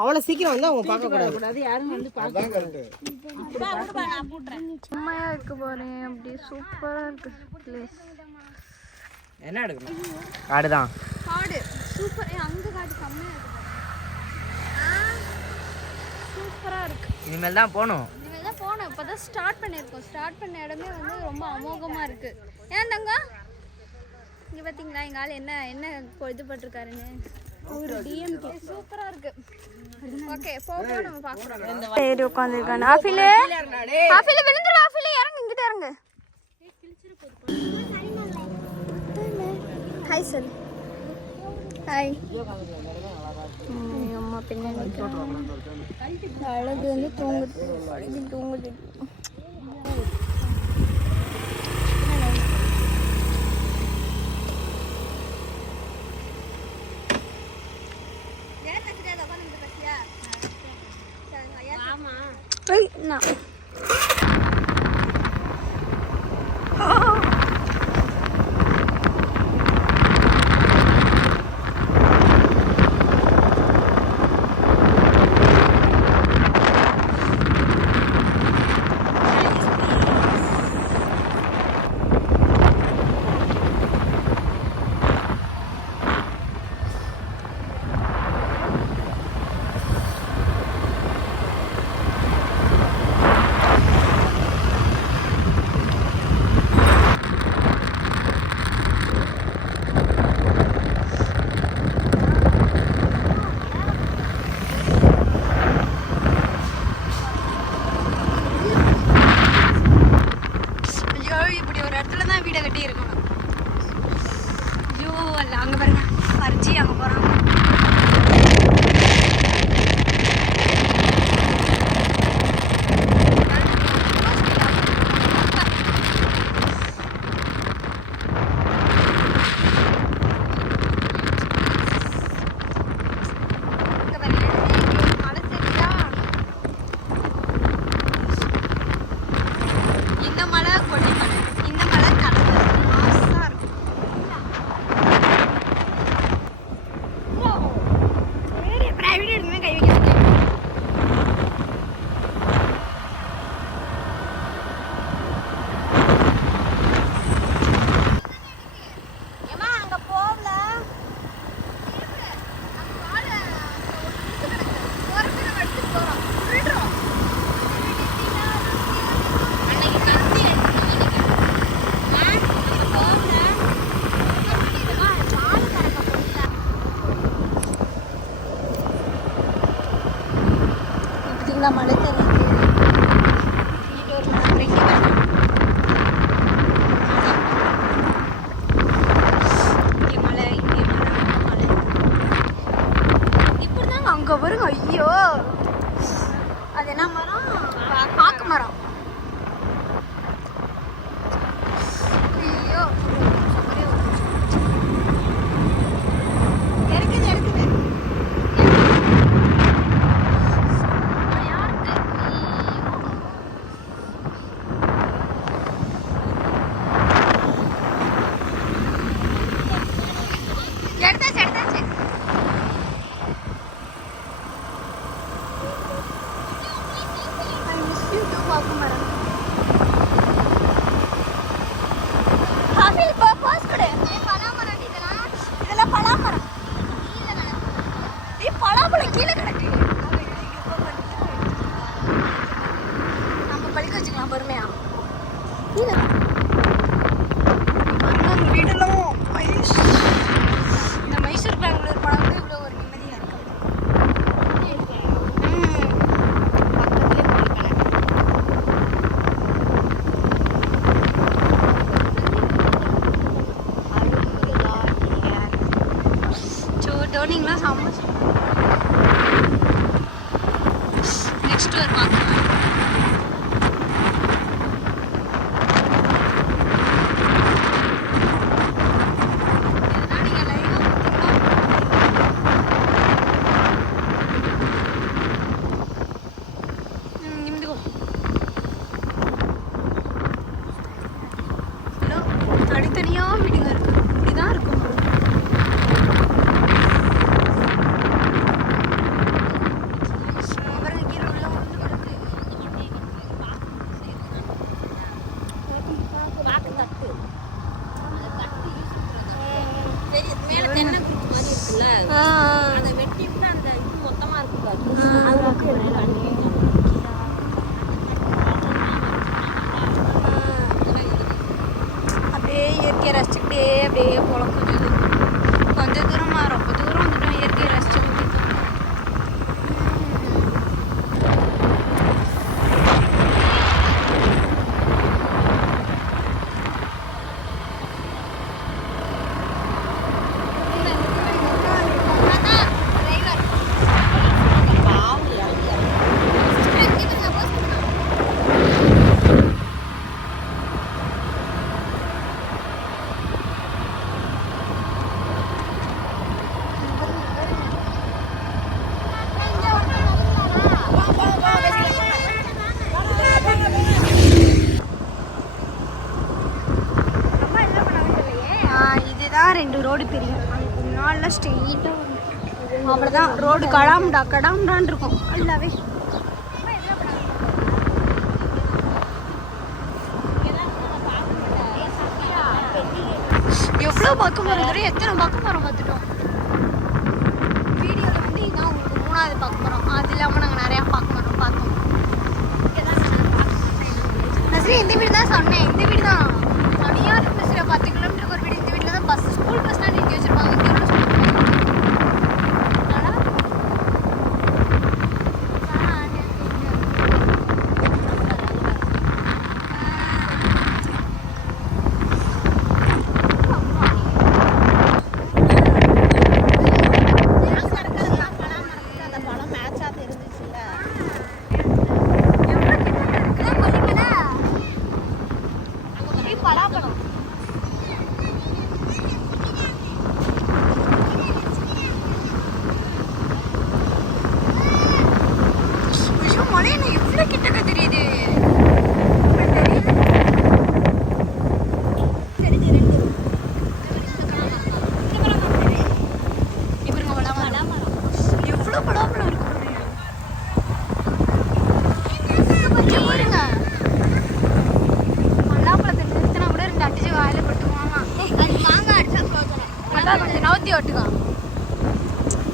அவ்வளோ சீக்கிரம் வந்து அவங்க பார்க்கக்கூடாது. யாரும் வந்து பார்க்க. சும்மையா இருக்க போறேன். அப்படி சூப்பரா இருக்கு பிளேஸ். என்ன எடுக்கணும்? காடு தான். காடு சூப்பர். அங்க காடு செம்மையா இருக்கு. சூப்பரா இருக்கு. இனிமேல் தான் போகணும். இப்பதான் ஸ்டார்ட் பண்ணிருக்கோம். ஸ்டார்ட் பண்ண இடமே வந்து ரொம்ப அமோகமா இருக்கு. ஏன் தங்க இங்க பாத்தீங்களா எங்க ஆள் என்ன இது பட்டிருக்காருன்னு. ஒரு டிஎம்கே சூப்பரா இருக்கு. ஓகே போ நம்ம பார்க்கலாம். சரி உட்கார்ந்திருக்கானே. ஆஃபிலே விழுந்துரு. ஆஃபிலே இறங்கு. இங்கிட்ட இறங்கு. Hi sir. ஹாய். அம்மா பின்னாடி அழகு வந்து தூங்குது. நான் மழை இப்படிதாங்க அங்க வருங்க. ஐயோ அது என்ன மரம்? பாக்கு மரம். ஐயோ டோனிங்லாம் செம்ம. நெக்ஸ்ட் ஒரு பார்க்கலாம். தனித்தனியாக வீடுங்க இருக்கு. இப்படிதான் இருக்கும். நாளில் ஸ்ட்ரெயிட்டாக வரும். அவ்வளோதான், ரோடு கடாம்டான்னு இருக்கும் நல்லாவே. எவ்வளோ பக்கம் வரும், எத்தனை பக்கம் மரம் பார்த்துட்டோம். வீடியோவில் வந்து இதான் உங்களுக்கு 3வது பார்க்க போகிறோம். அது இல்லாமல் நாங்கள் நிறையா பார்க்க போகிறோம் பார்த்தோம். நஸ்ரீ இந்த வீடு தான் சொன்னேன், இந்த வீடு தான் தனியாக இருக்கு. நஸ்ரீ 10 கிலோமீட்டருக்கு ஒரு வீடு. இந்த வீட்டில் தான் பஸ், ஸ்கூல் பஸ்லாம் நிறுத்தி வச்சுருப்பாங்க. இங்கே உள்ள ஸ்கூல்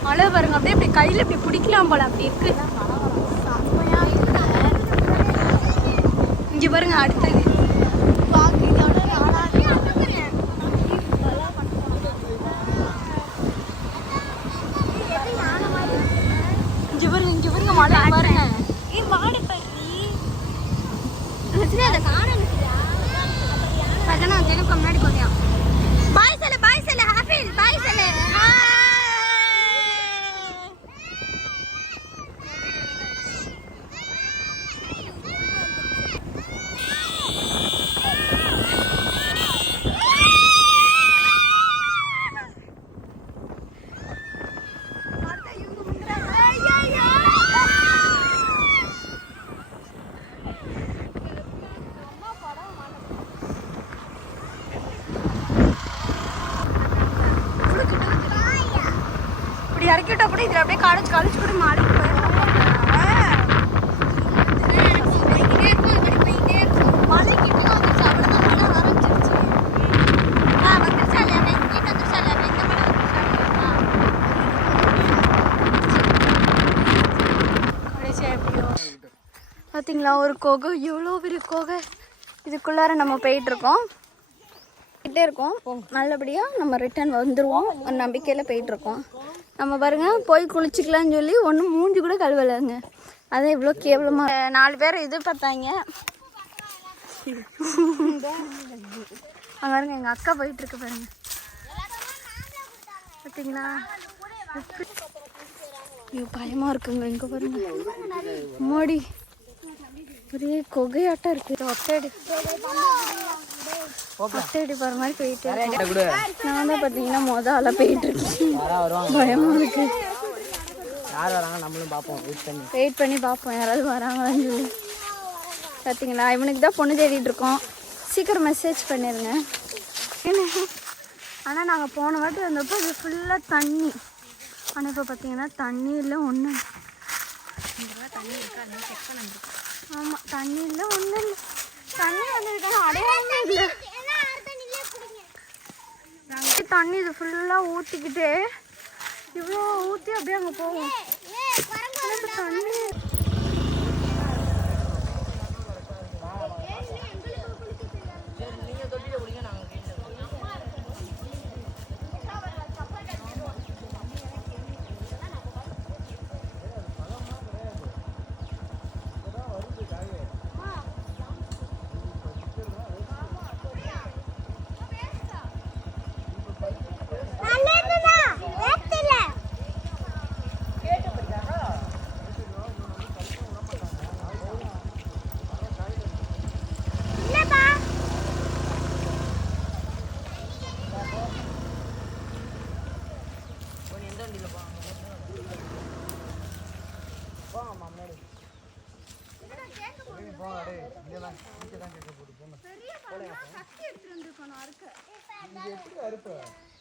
மழை பாருங்க, அப்படியே இப்படி கையில் இப்படி பிடிக்கலாம் போல அப்படி இருக்கு. இங்க பாருங்க அடுத்தது இங்க பாருங்க மழை பாருங்க. முன்னாடி போறியா? பாய் சொல்லு, பாய் சொல்லு, ஹாப்பி பாய் சொல்லு. இறக்கிட்ட கூட இதில் அப்படியே காலேஜ் கூட மாடிக்கு போயிடலாம். மழை கிட்டே வந்துருச்சு, அவ்வளோதான் மழை ஆரம்பிச்சிருச்சு. வந்துருச்சா இல்லையா? வீட்டு வந்துருச்சா இல்லையா? இந்த மழை வந்துருச்சா? பார்த்தீங்களா ஒரு கோகை, எவ்வளோ பெரிய கோகை. இதுக்குள்ளார நம்ம போயிட்டுருக்கோம், நல்லபடியாக நம்ம ரிட்டர்ன் வந்துடுவோம் ஒரு நம்பிக்கையில் போயிட்டுருக்கோம். நம்ம பாருங்க போய் குளிச்சுக்கலான்னு சொல்லி ஒன்றும் மூஞ்சி கூட கழுவலைங்க. அதான் இவ்வளோ கேவலமாக 4 பேர் இது பார்த்தாங்க. பாருங்க எங்கள் அக்கா போயிட்டுருக்கு பாருங்க, பார்த்தீங்களா? ஐயோ பயமாக இருக்குங்க. இங்கே பாருங்க மோடி ஒரே கொகையாட்டம் இருக்குது. ஒட்டடி போகிற மாதிரி போயிட்டு நான் தான் பார்த்தீங்கன்னா ஆளாக போயிட்டு இருக்கேன். பயமாக இருக்கு. யார் வராங்க நம்மளும் பார்ப்போம், வெயிட் பண்ணி பார்ப்போம் யாராவது வராங்களான்னு சொல்லி. பார்த்தீங்களா இவனுக்கு தான் பொண்ணு தேடிட்டு இருக்கோம். சீக்கிரம் மெசேஜ் பண்ணிடுங்க. ஆனால் நாங்கள் போன வாட்டி வந்தப்போ இது ஃபுல்லாக தண்ணி. ஆனால் இப்போ பார்த்தீங்கன்னா தண்ணி இல்லை ஒன்று. ஆமாம் தண்ணி இல்லை ஒன்றும் இல்லை. தண்ணி வந்துருக்காங்க அடையாளமே இல்லை. தண்ணி இது ஃபுல்லாக ஊற்றிக்கிட்டே இவ்வளோ ஊற்றி அப்படியே அங்கே போவோம். தண்ணி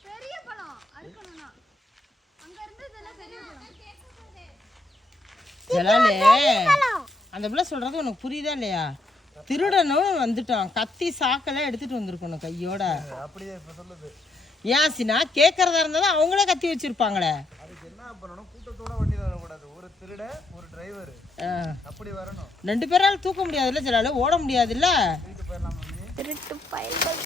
பெரிய பழம் அறுக்கணும்னா ஜலாலே அந்த பிள்ளை சொல்றது உனக்கு புரியுதா இல்லையா? திருடனும் வந்துட்டான், கத்தி சாக்கெல்லாம் எடுத்துட்டு வந்திருக்கணும் கையோட. அப்படியே இப்ப சொல்லுது. ஏன் சினா கேட்கறதா இருந்தா அவங்களே கத்தி வச்சிருப்பாங்களே. அதுக்கு என்ன பண்ணணும்? கூட்டத்தோட வண்டி வரக்கூடாது. ஒரு திருட ஒரு டிரைவர் அப்படி வரணும். 2 பேரால தூக்க முடியாதுல்ல ஜலாலே, ஓட முடியாதுல்ல. திருட்டு பயல்கள்.